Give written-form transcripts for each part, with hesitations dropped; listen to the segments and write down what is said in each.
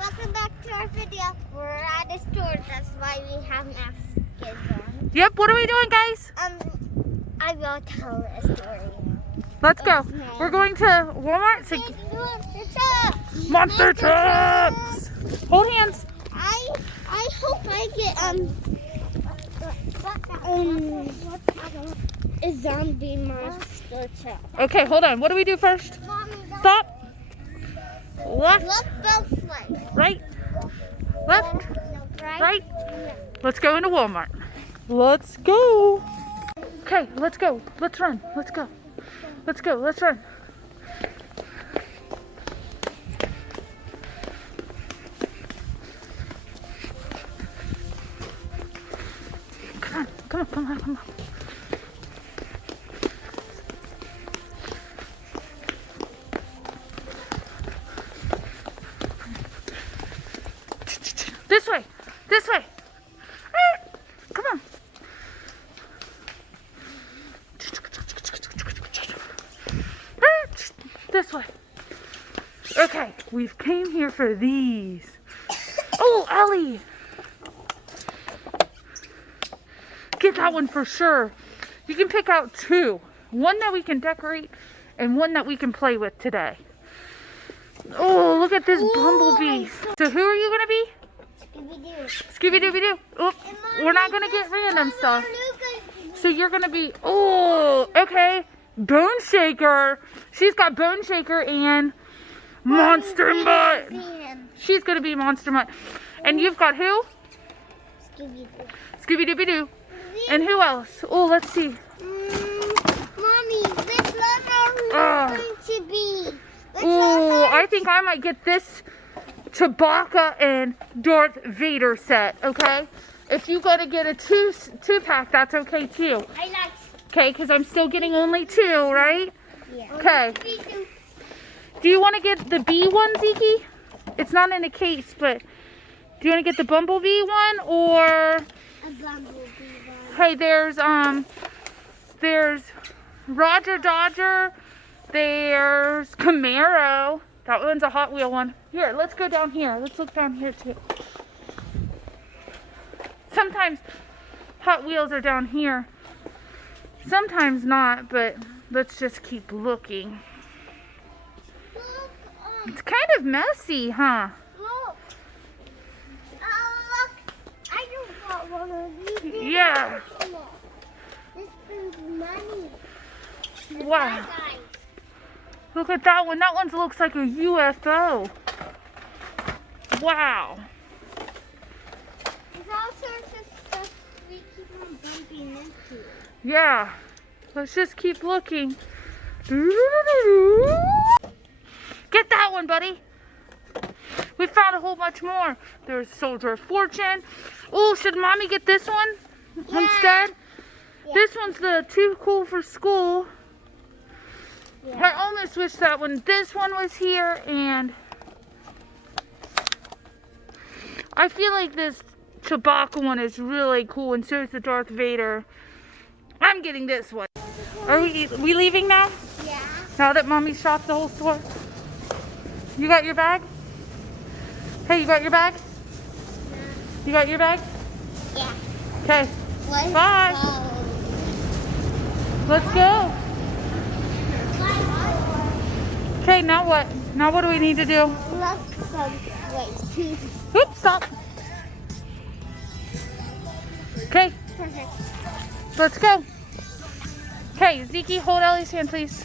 Welcome back to our video. We're at a store, that's why we have masks on. Yep, what are we doing, guys? I will tell a story. Let's go. We're going to Walmart to Monster Trucks. Hold hands. I hope I get a zombie monster truck. Okay, hold on. What do we do first? Stop. Left. Look both ways. Right. Left. Right. No. Let's go into Walmart. Let's go. Okay, let's go. Let's run. Let's go. Let's go. Let's run. Come on. Come on. Come on. Come on. This way. This way. Come on. This way. Okay, we've came here for these. Oh, Ellie. Get that one for sure. You can pick out two. One that we can decorate and one that we can play with today. Oh, look at this bumblebee. So who are you going to be? Scooby-Dooby-Doo. Oh, we're not going to get random stuff. So you're going to be, oh, okay. Bone Shaker. She's got Bone Shaker and Monster Mutt. She's going to be Monster Mutt. And you've got who? Scooby-Dooby-Doo. And who else? Oh, let's see. Mommy, which one are we going to be? Oh, I think I might get this Chewbacca and Darth Vader set, okay? If you gotta get a two-pack, that's okay too. I like. Okay, because I'm still getting only two, right? Yeah. Okay. Do you want to get the bee one, Zeke? It's not in a case, but do you want to get the bumblebee one or? A bumblebee one. Hey, there's Roger Dodger. There's Camaro. That one's a Hot Wheel one. Here, let's go down here. Let's look down here too. Sometimes Hot Wheels are down here. Sometimes not, but let's just keep looking. Look, It's kind of messy, huh? look. Look. I don't want one of these. Yeah. This brings money. Wow. Look at that one. That one looks like a UFO. Wow. There's all sorts of stuff we keep on bumping into. Yeah. Let's just keep looking. Get that one, buddy. We found a whole bunch more. There's Soldier of Fortune. Oh, should Mommy get this one instead? Yeah. This one's the too cool for school. Yeah. I almost wish that when this one was here, and I feel like this Chewbacca one is really cool, and so is the Darth Vader. I'm getting this one. Are we leaving now? Yeah. Now that Mommy shopped the whole store? You got your bag? Hey, you got your bag? Yeah. You got your bag? Yeah. Okay. Let's Bye. go. Let's go. Okay, now what? Now what do we need to do? Look someplace. Oops, stop. Okay, Perfect. let's go. Okay, Zeke, hold Ellie's hand, please.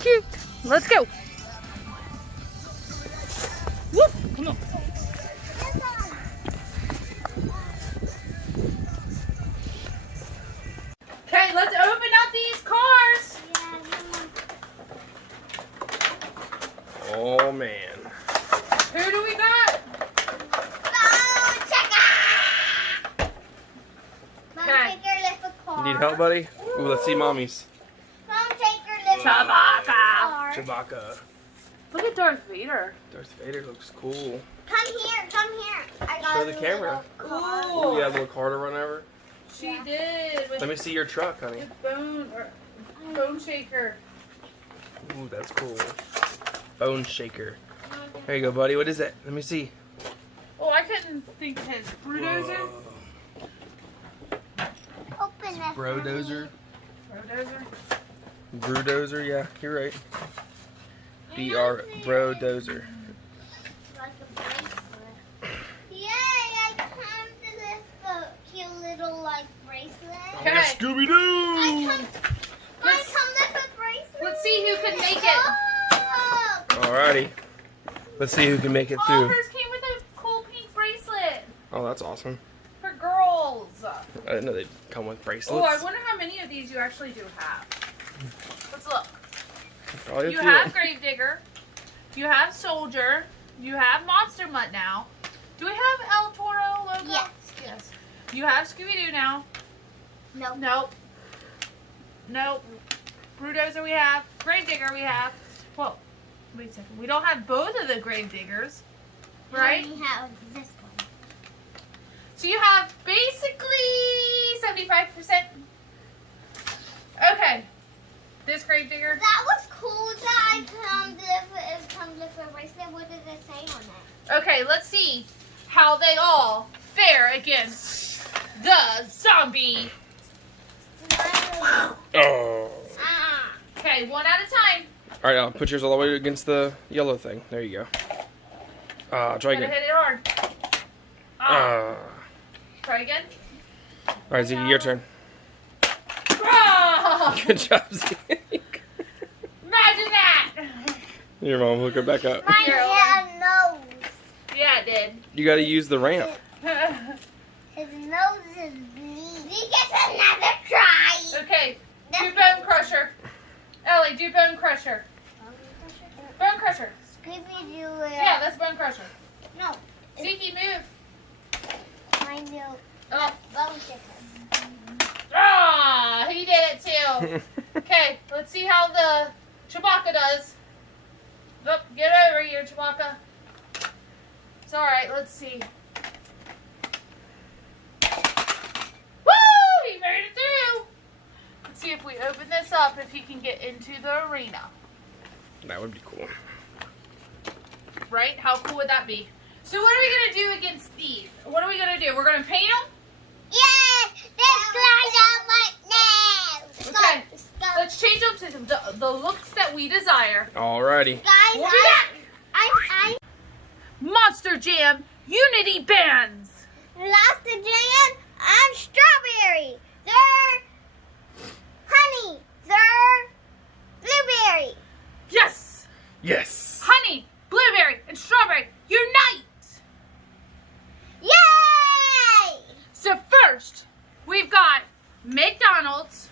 Cute. Let's go. Whoop, come on. Okay, let's open up these cars. Oh man. Who do we got? You need help, buddy? Ooh, let's see Mommy's. Chewbacca. Chewbacca. Look at Darth Vader. Darth Vader looks cool. Come here, come here. I got Show the camera. Cool. Ooh, you have a little car to run over. She did. With Let me see your truck, honey. the bone shaker. Ooh, that's cool. bone shaker. There you go, buddy. What is it? Let me see. Oh, I couldn't think of his. Brudozer? Open it. Brodozer. Brudozer? Brudozer, yeah, you're right. Brodozer. Like a bracelet. Yay! I come to this cute little like bracelet. Okay. Scooby-Doo! I come with a bracelet. Let's see who can make it. Oh! Alrighty. Let's see who can make it Oh, through. hers came with a cool pink bracelet Oh, that's awesome. for girls. I didn't know they'd come with Oh, bracelets. I wonder how many of these you actually do have. Let's look. Probably a You few. have Gravedigger. You have Soldier. You have Monster Mutt now. Do we have El Toro logo? Yes. Yes. You have Scooby-Doo now. No. Nope. Nope. Brudozer we have. Gravedigger we have. Whoa. Wait a second. We don't have both of the Gravediggers. Right? We have this one. So you have basically 75%. Okay. This Gravedigger. That was cool that I come with a bracelet. What does it say on it? Okay, let's see how they all fare against the zombie. Oh. Ah. Okay, one at a time. Alright, I'll put yours all the way against the yellow thing. There you go. Try Gotta again. hit it hard. Ah. Uh, Try again. Alright, Ziggy, your turn. Ah! Good job, Ziggy. Imagine that. Your mom, hook it back up. Mine Here, had a nose. Yeah, it You gotta use the ramp. did. His nose is bleeding. He gets another try. Okay, do Bone Crusher. Ellie, do Bone Crusher. Bone Crusher. Scooby-Doo. Yeah, that's Bone Crusher. No. Zeke, move. I know. Oh. Bone chicken. Ah, he did it too. Okay, let's see how the Chewbacca does. Oh, get over here, Chewbacca. It's alright, let's see. Woo! He made it through! Let's see if we open this up, if he can get into the arena. That would be cool. Right? How cool would that be? So what are we going to do against these? What are we going to do? We're going to paint them? Yeah, let's try that right now. Okay. Stop. Let's change them to the looks that we desire. Alrighty. Guys, We'll be back! Monster Jam Unity Bands! Lost the jam and strawberry. They're honey. They're blueberry. Yes! Yes. Honey, blueberry, and strawberry, unite! Yay! So first, we've got McDonald's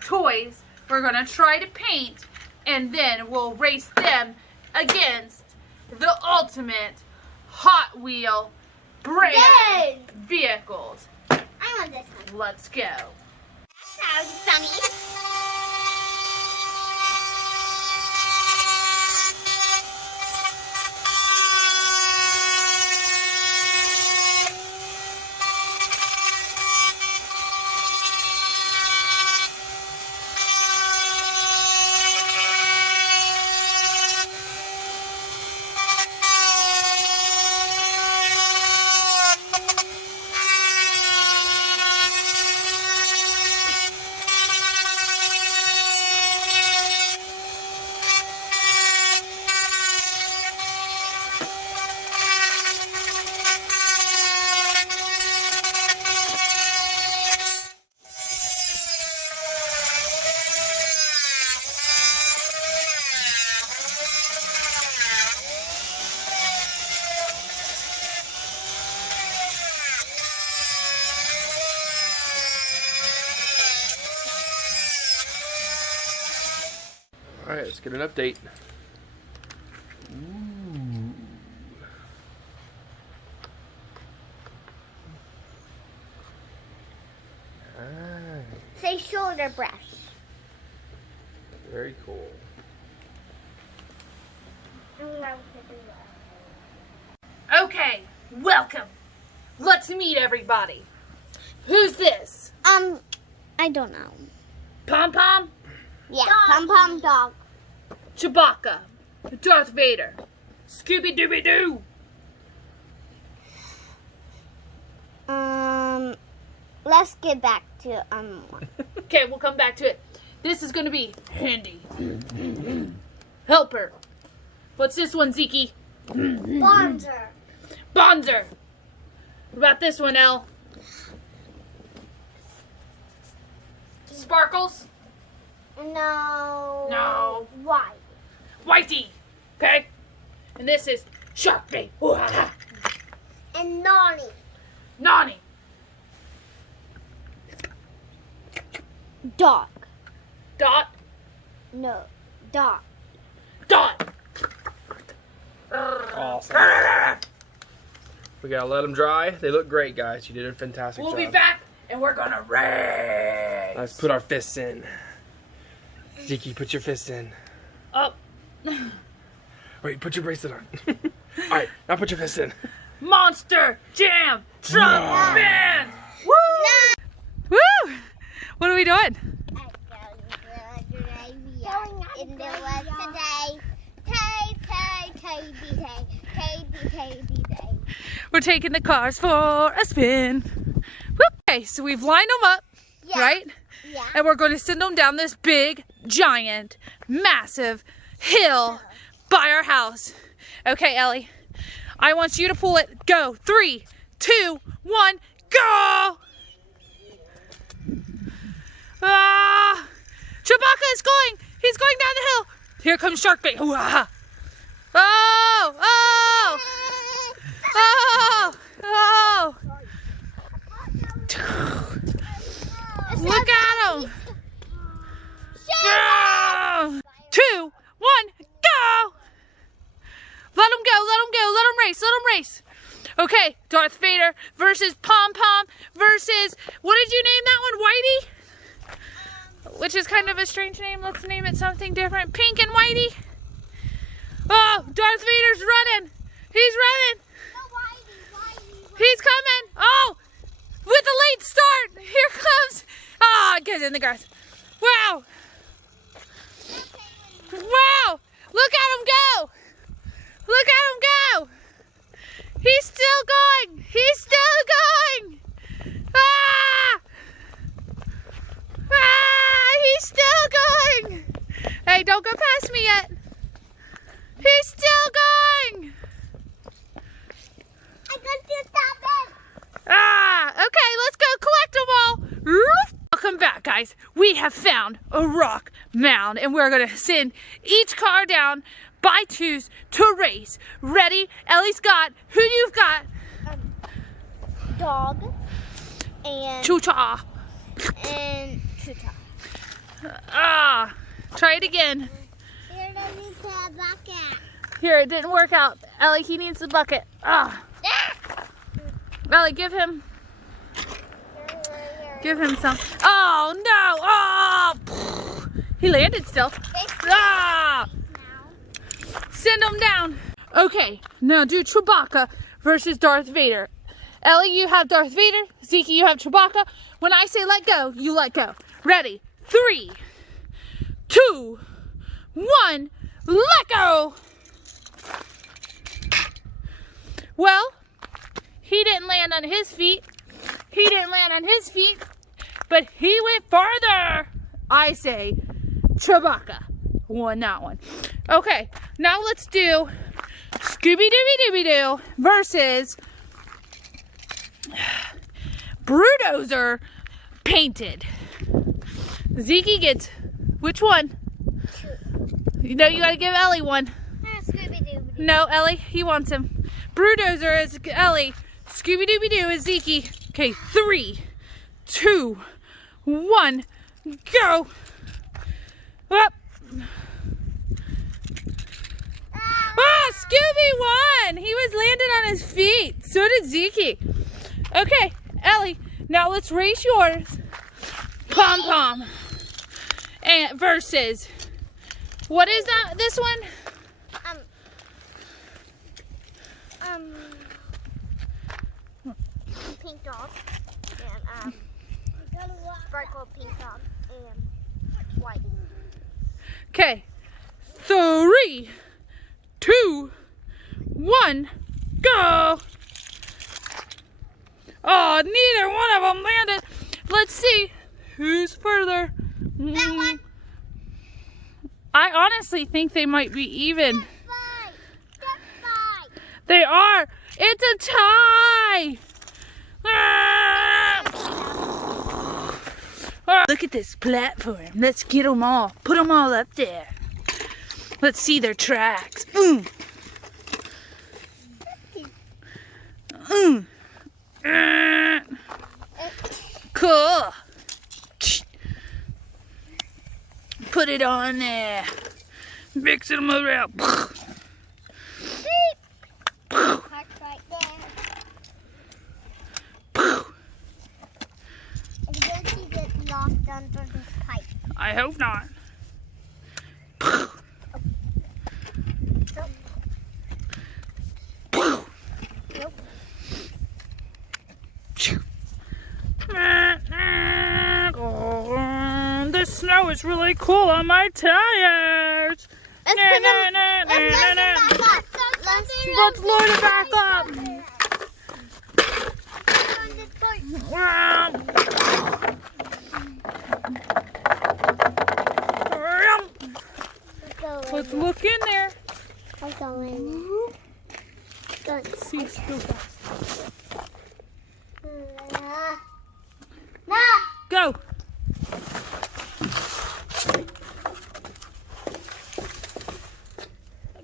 toys we're going to try to paint, and then we'll race them against the ultimate Hot Wheel brand Yay! vehicles. I want this one. Let's go. Sounds sunny. Alright, let's get an update. Ooh. Nice. Say shoulder brush. Very cool. Okay, welcome. Let's meet everybody. Who's this? I don't know. Pom Pom? Yeah, pom pom dog. Chewbacca. Darth Vader. Scooby-Dooby-Doo. Let's get back to one. Okay, we'll come back to it. This is going to be Handy. Helper. What's this one, Zeke? Bonzer. Bonzer. What about this one, Elle? Sparkles? No. No. White. Whitey. Okay? And this is Shark Bait. And Nani. Nani. Dog. Dot. No. Dog. Dot. Awesome. We gotta let them dry. They look great, guys. You did a fantastic job. We'll be back, and we're gonna race. Let's put our fists in. Zeke, put your fists in. Up. Wait, put your bracelet on. All right, now put your fists in. Monster Jam Trump Band. Woo! Woo! What are we doing? In the woods today. We're taking the cars for a spin. Whoop. Okay, so we've lined them up, Yeah. right? Yeah. And we're going to send them down this big, giant, massive hill by our house. Okay, Ellie, I want you to pull it. Go. 3, 2, 1, go! Ah! Chewbacca is going. He's going down the hill. Here comes Shark Bait. Oh! Oh! Oh! Oh! Look at him. 2, 1, go! Let him go, let him go, let him race, let him race. Okay, Darth Vader versus Pom Pom versus, what did you name that one, Whitey? Which is kind of a strange name. Let's name it something different. Pink and Whitey. Oh, Darth Vader's running. He's running. He's coming. Oh, with a late start. Here comes. Ah, oh, get in the grass. Wow. Wow. Look at him go. Look at him go. He's still going. He's still going. Ah. Ah, he's still going. Hey, don't go past me yet. He's still going. I got to stop it. Ah, okay, let's go collect them all. Welcome back, guys. We have found a rock mound, and we're going to send each car down by twos to race. Ready? Ellie's got, who you've got? Dog. And Choo-cha. And Chucha. Ah, try it again. Here, let me put a bucket. Here, it didn't work out. Ellie, he needs the bucket. Ah. Ellie, give him some. Oh, no. Oh, he landed still. Ah. Send him down. Okay, now do Chewbacca versus Darth Vader. Ellie, you have Darth Vader. Zeke, you have Chewbacca. When I say let go, you let go. Ready? 3, 2, 1, let go. Well, he didn't land on his feet. He didn't land on his feet, but he went farther. I say Chewbacca won that one. Okay, now let's do Scooby-Dooby-Dooby-Doo versus Brudozer painted. Zeke gets which one? You know you gotta give Ellie one. Scooby-Dooby. No, Ellie, he wants him. Brudozer is Ellie. Scooby-Dooby-Doo is Zeke. Okay, 3, 2, 1, go. Up. Ah, Scooby won. He was landing on his feet. So did Zeke. Okay, Ellie, now let's race yours. Pom Pom. And versus, what is that? This one? Pink dog and sparkle pink dog and white. Okay, 3, 1, go! Oh, neither one of them landed. Let's see who's further. That one. I honestly think they might be even. Just five. They are. It's a tie. Look at this platform. Let's get them all. Put them all up there. Let's see their tracks. Cool. Put it on there. Mix them around. Parked right there. If Yoshi gets lost under this pipe. I hope not. Nope. Oh, the snow is really cool on my tires. Let's load it back up. Let's load it back up. Let's look in there. I'll go in. Let's see. Go fast. No. Go.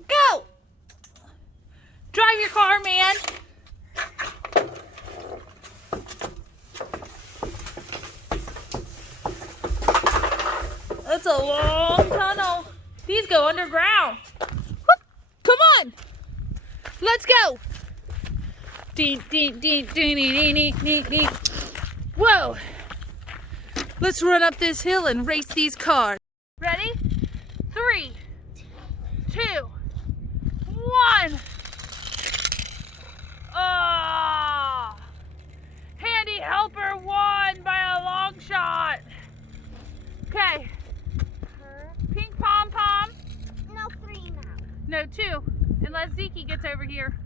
Go. Drive your car, man. That's a long tunnel. These go underground. Whoop. Come on. Let's go. Ding, ding, ding, ding, ding, ding, ding, ding. Whoa. Let's run up this hill and race these cars. Ready? 3, 2, 1. Ah! Handy Helper won by a long shot. Okay. Pink Pom Pom. No, 3 now. No, 2. Unless Zeke gets over here.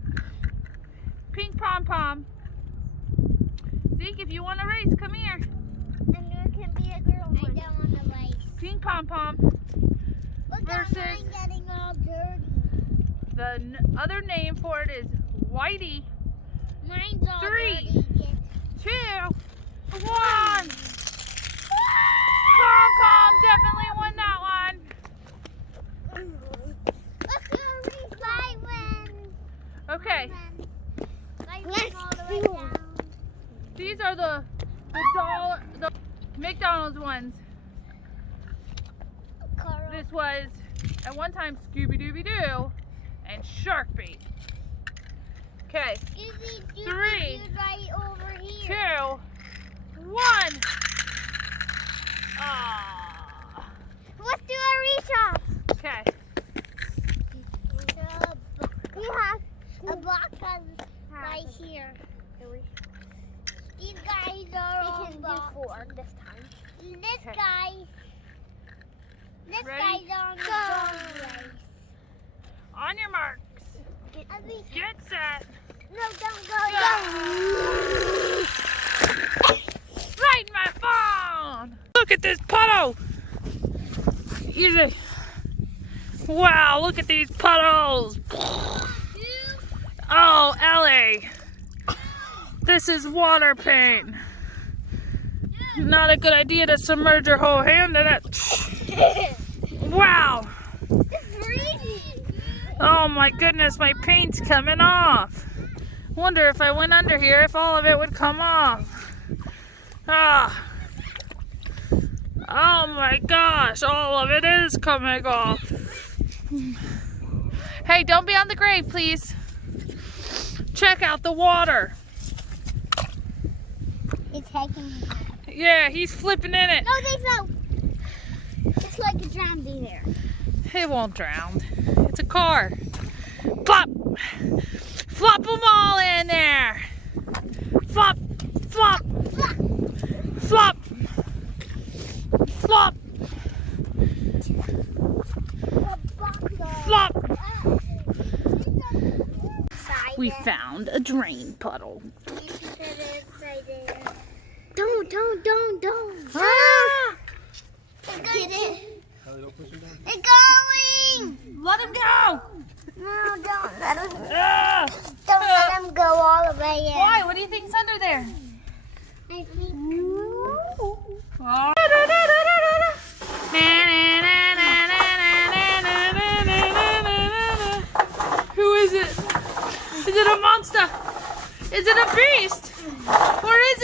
Pink Pom Pom. Zeke, if you want to race, come here. And there can be a girl one. I don't want to race. Pink Pom Pom. Look Versus at mine getting all dirty. the other name for it is Whitey. Mine's all 3, dirty. 2, 1. Pom Pom definitely won that one. Let's go race. I win. Okay, Let's all the way down. these are the McDonald's ones. Carl. This was at one time Scooby Dooby Doo and Shark Bait. Okay, Izzy, you 3, can do right over 2, here. 1. Ah. Let's do a recap. Okay. We have a box right here. These guys are all can do box. 4 this time. This Okay. guy's Ready? on the dog race. On your marks. Get set. No, don't go. Right in my phone. Look at this puddle. Easy. Wow, look at these puddles. Oh, Ellie. This is water paint. Not a good idea to submerge your whole hand in it. Wow. It's freezing. Oh my goodness, my paint's coming off. Wonder if I went under here, if all of it would come off. Ah. Oh my gosh, all of it is coming off. Hey, don't be on the grave, please. Check out the water. It's taking me back. Yeah, he's flipping in it. No, they fell. It's like a drowned in there. It won't drown. It's a car. Flop! Flop them all in there. Flop! Flop! Flop! Flop! Flop! We found a drain puddle. You should put it upside down. Don't. Ah! Get it. It's going. Let him go! No, don't let him. Ah! Don't let him go all the way in. Why? What do you think's under there? I think. Oh. Who is it? Is it a monster? Is it a beast? Or is